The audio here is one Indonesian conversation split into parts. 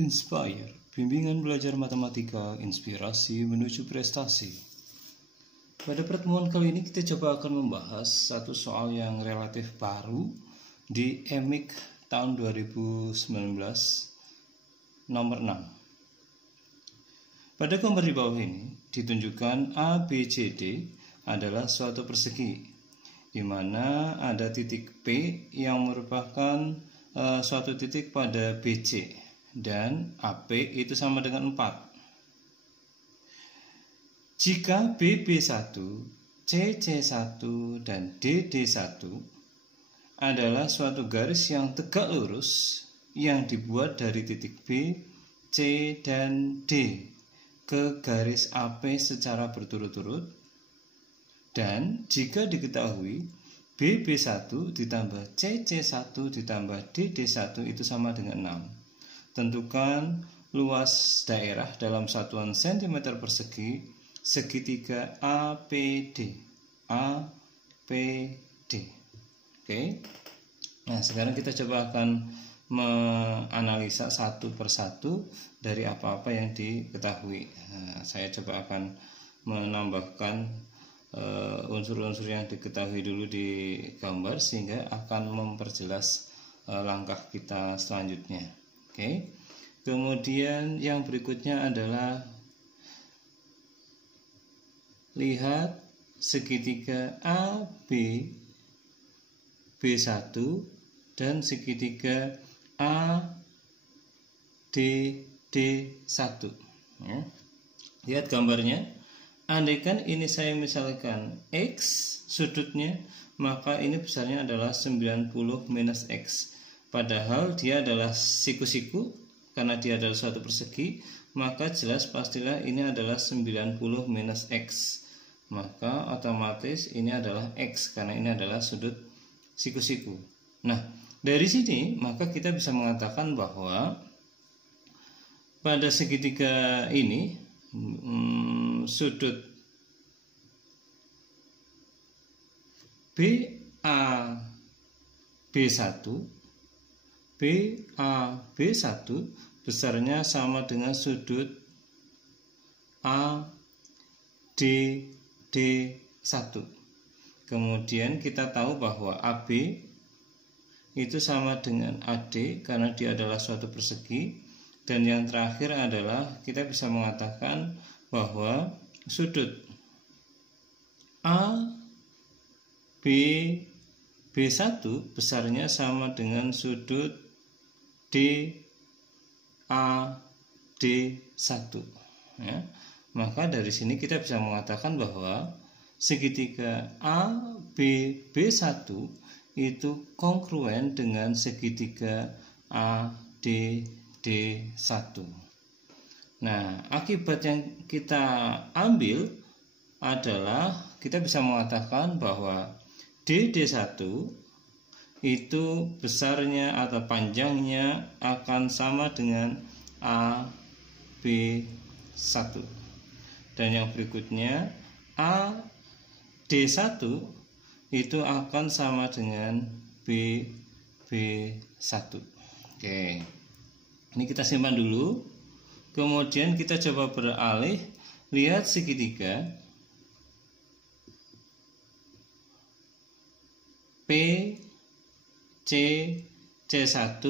Inspire, bimbingan belajar matematika, inspirasi menuju prestasi. Pada pertemuan kali ini kita coba akan membahas satu soal yang relatif baru di EMIC tahun 2019 nomor 6. Pada gambar di bawah ini ditunjukkan ABCD adalah suatu persegi di mana ada titik P yang merupakan suatu titik pada BC dan AP itu sama dengan 4. Jika BB1, CC1, dan DD1 adalah suatu garis yang tegak lurus yang dibuat dari titik B, C, dan D ke garis AP secara berturut-turut, dan jika diketahui BB1 ditambah CC1 ditambah DD1 itu sama dengan 6. Tentukan luas daerah dalam satuan cm persegi segitiga APD. Oke. Nah, sekarang kita coba akan menganalisa satu persatu dari apa-apa yang diketahui. Nah, saya coba akan menambahkan unsur-unsur yang diketahui dulu di gambar sehingga akan memperjelas langkah kita selanjutnya. Oke. Kemudian yang berikutnya adalah lihat segitiga AB B1 dan segitiga ADD1 ya. Lihat gambarnya. Andaikan ini saya misalkan X sudutnya, maka ini besarnya adalah 90 minus X. Padahal dia adalah siku-siku, karena dia adalah suatu persegi, maka jelas pastilah ini adalah 90 minus X. Maka otomatis ini adalah X, karena ini adalah sudut siku-siku. Nah, dari sini maka kita bisa mengatakan bahwa pada segitiga ini sudut BAB1 besarnya sama dengan sudut ADD1. Kemudian kita tahu bahwa AB itu sama dengan AD karena dia adalah suatu persegi. Dan yang terakhir adalah kita bisa mengatakan bahwa sudut AB1 besarnya sama dengan sudut DAD1 ya. Maka dari sini kita bisa mengatakan bahwa segitiga ABB1 itu kongruen dengan segitiga ADD1. Nah, akibat yang kita ambil adalah kita bisa mengatakan bahwa DD1 itu besarnya atau panjangnya akan sama dengan AB1. Dan yang berikutnya AD1 itu akan sama dengan BB1. Oke. Ini kita simpan dulu. Kemudian kita coba beralih, lihat segitiga C1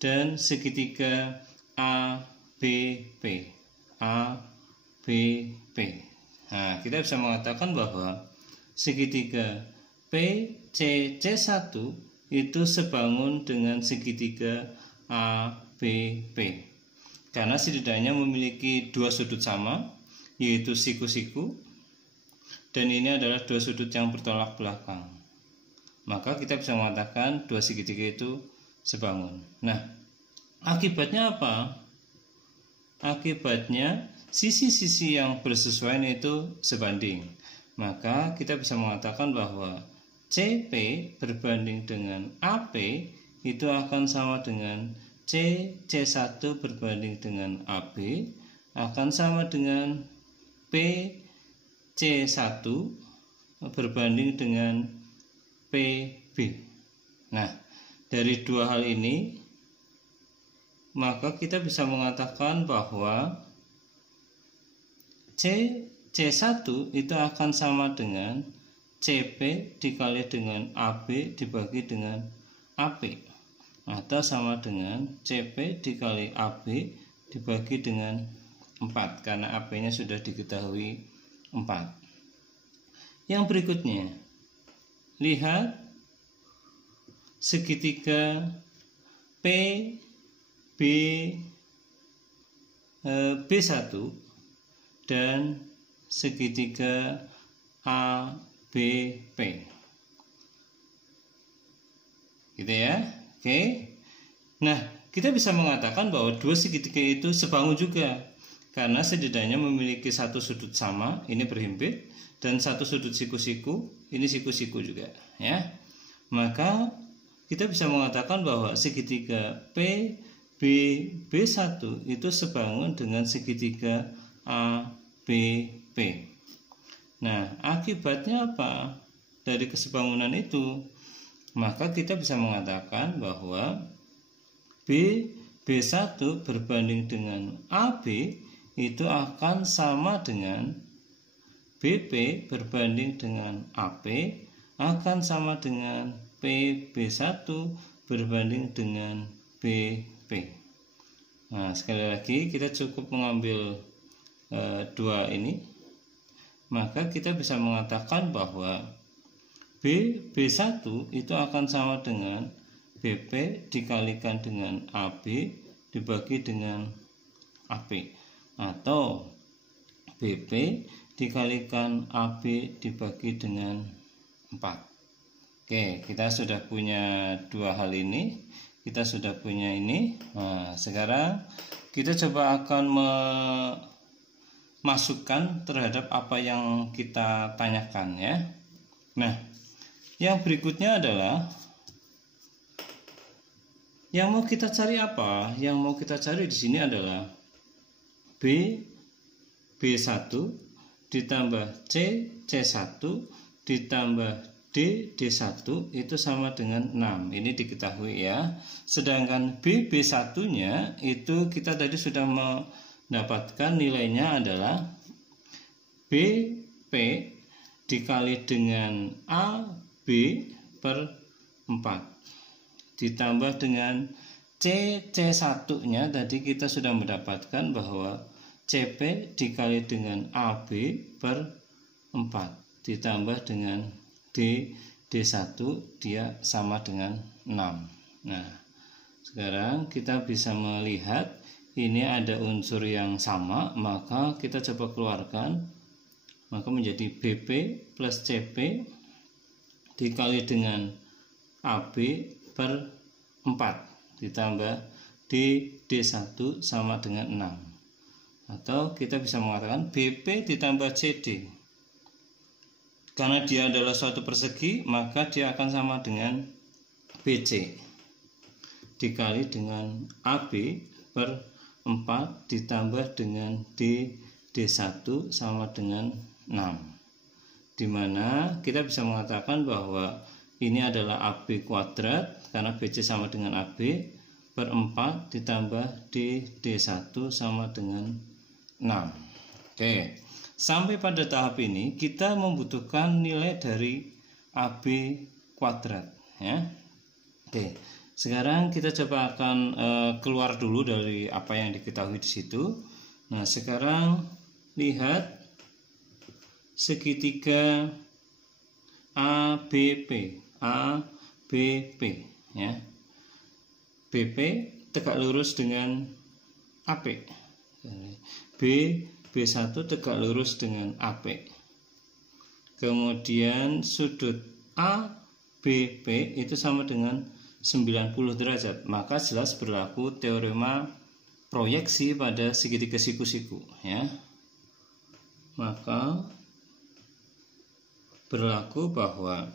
dan segitiga ABP. Nah, kita bisa mengatakan bahwa segitiga PCC1 itu sebangun dengan segitiga ABP. Karena setidaknya memiliki dua sudut sama, yaitu siku-siku, dan ini adalah dua sudut yang bertolak belakang. Maka kita bisa mengatakan dua segitiga itu sebangun. Nah, akibatnya apa? Akibatnya sisi-sisi yang bersesuaian itu sebanding. Maka kita bisa mengatakan bahwa CP berbanding dengan AP itu akan sama dengan C1 berbanding dengan AB akan sama dengan PC1 berbanding dengan PB. Nah, dari dua hal ini maka kita bisa mengatakan bahwa C1 itu akan sama dengan CP dikali dengan AB dibagi dengan AP, atau sama dengan CP dikali AB dibagi dengan 4, karena AP-nya sudah diketahui 4. Yang berikutnya, lihat segitiga B1 dan segitiga ABP, gitu ya. Oke. Nah, kita bisa mengatakan bahwa dua segitiga itu sebangun juga, karena setidaknya memiliki satu sudut sama, ini berhimpit, dan satu sudut siku-siku, ini siku-siku juga, ya. Maka kita bisa mengatakan bahwa segitiga B1 itu sebangun dengan segitiga ABP. Nah, akibatnya apa dari kesebangunan itu? Maka kita bisa mengatakan bahwa B1 berbanding dengan AB itu akan sama dengan BP berbanding dengan AP akan sama dengan PB1 berbanding dengan BP. Nah, sekali lagi kita cukup mengambil dua ini, maka kita bisa mengatakan bahwa B1 itu akan sama dengan BP dikalikan dengan AB dibagi dengan AP, atau BP dikalikan AB dibagi dengan 4. Oke, kita sudah punya dua hal ini, kita sudah punya ini. Nah, sekarang kita coba akan memasukkan terhadap apa yang kita tanyakan, ya. Nah, yang berikutnya adalah yang mau kita cari apa? Yang mau kita cari di sini adalah B1 ditambah C1 ditambah D1 itu sama dengan 6. Ini diketahui, ya. Sedangkan B1-nya itu kita tadi sudah mendapatkan nilainya adalah BP dikali dengan AB per 4 ditambah dengan C1-nya tadi kita sudah mendapatkan bahwa CP dikali dengan AB per 4 ditambah dengan D1 dia sama dengan 6. Nah, sekarang kita bisa melihat ini ada unsur yang sama, maka kita coba keluarkan, maka menjadi BP plus CP dikali dengan AB per 4 ditambah D1 sama dengan 6, atau kita bisa mengatakan BP ditambah CD. Karena dia adalah suatu persegi, maka dia akan sama dengan BC dikali dengan AB per 4 ditambah dengan D1 sama dengan 6. Dimana kita bisa mengatakan bahwa ini adalah AB kuadrat, karena BC sama dengan AB per 4 ditambah D1 sama dengan 6. Oke. Sampai pada tahap ini kita membutuhkan nilai dari AB kuadrat, ya. Oke, sekarang kita coba akan keluar dulu dari apa yang diketahui di situ. Nah, sekarang lihat segitiga ABP, ya. BP tegak lurus dengan AP. B1 tegak lurus dengan AP. Kemudian sudut ABP itu sama dengan 90 derajat. Maka jelas berlaku teorema proyeksi pada segitiga siku-siku, ya. Maka berlaku bahwa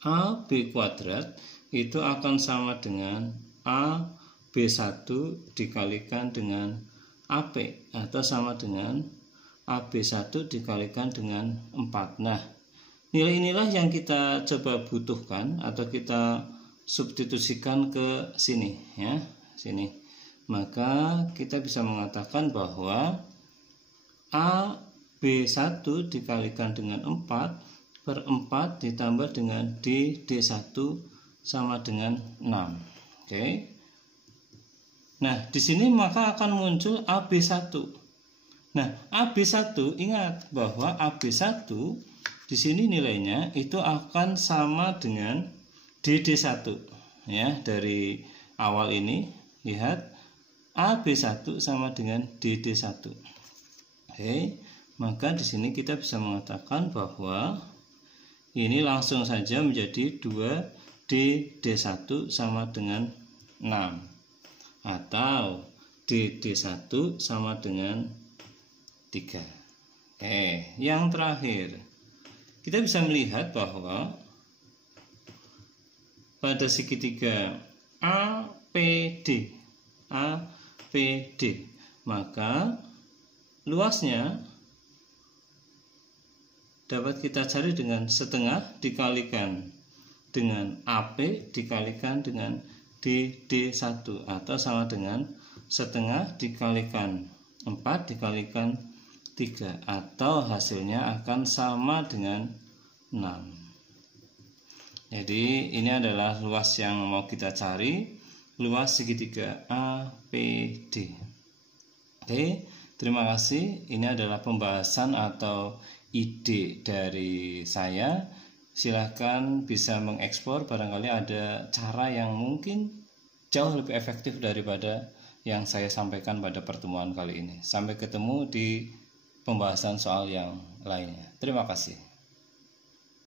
AB kuadrat itu akan sama dengan AB1 dikalikan dengan AP, atau sama dengan AB1 dikalikan dengan 4. Nah, nilai inilah yang kita coba butuhkan atau kita substitusikan ke sini, ya, sini. maka kita bisa mengatakan bahwa AB1 dikalikan dengan 4/4 ditambah dengan DD1 sama dengan 6. Oke. Nah, di sini maka akan muncul AB1. Nah, AB1, ingat bahwa AB1 di sini nilainya itu akan sama dengan DD1. Ya, dari awal ini lihat AB1 sama dengan DD1. Oke, maka di sini kita bisa mengatakan bahwa ini langsung saja menjadi 2DD1 sama dengan 6, atau DD1 sama dengan 3. Oke, yang terakhir kita bisa melihat bahwa pada segitiga APD, maka luasnya dapat kita cari dengan setengah dikalikan dengan AP dikalikan dengan DD1, atau sama dengan setengah dikalikan 4 dikalikan 3, atau hasilnya akan sama dengan 6. Jadi ini adalah luas yang mau kita cari, luas segitiga APD. Oke, terima kasih. Ini adalah pembahasan atau ide dari saya. Silahkan bisa mengekspor, barangkali ada cara yang mungkin jauh lebih efektif daripada yang saya sampaikan pada pertemuan kali ini. Sampai ketemu di pembahasan soal yang lainnya. Terima kasih.